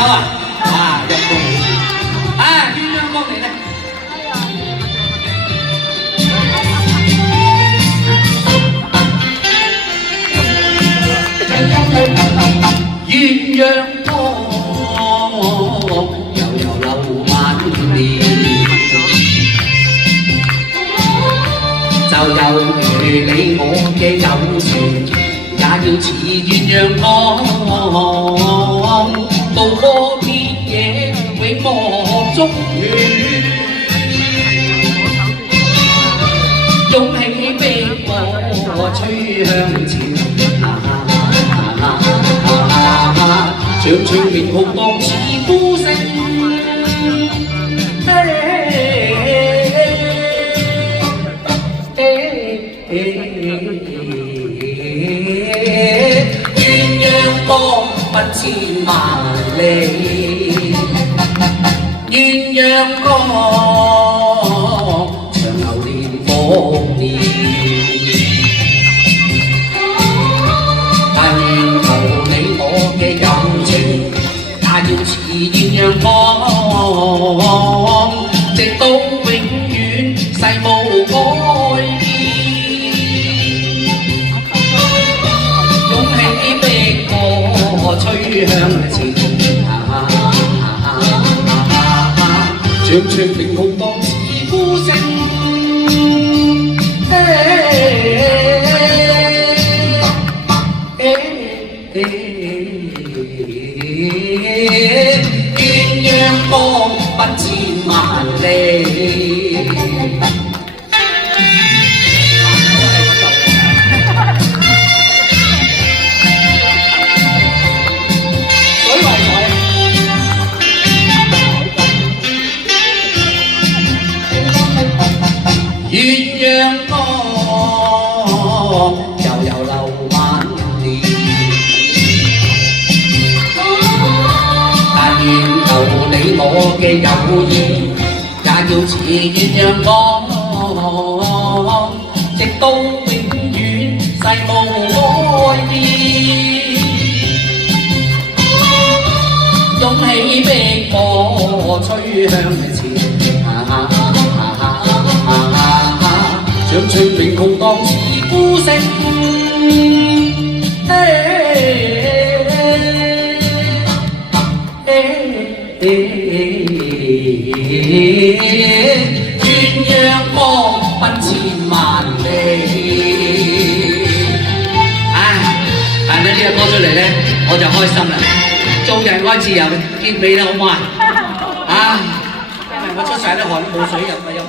有啊，啊陰公好事，啊鴛鴦幫你咧。鴛鴦歌，悠悠流萬年，就有如你我嘅友情，也要似鴛鴦歌，渡過天野，永莫中斷。湧起逼我吹向前。長長面紅當似呼聲，鴛鴦歌不千萬里，鴛鴦歌長流連復年。要似鴛鴦歌，直到永遠，世無改變。湧起逼我吹向前，長長明紅當似呼聲。鴛鴦歌不千萬里。鴛鴦歌，悠悠流萬年。你我嘅友誼，也要似鴛鴦歌，直到永遠，世無改變。湧起逼我吹向前，長長明紅當似呼聲。鴛鴦歌不千萬里。彈咗呢個歌出嚟咧，我就開心啦。做人愛自由，結尾啦，好唔好啊？因為我出晒啲汗，冇水入。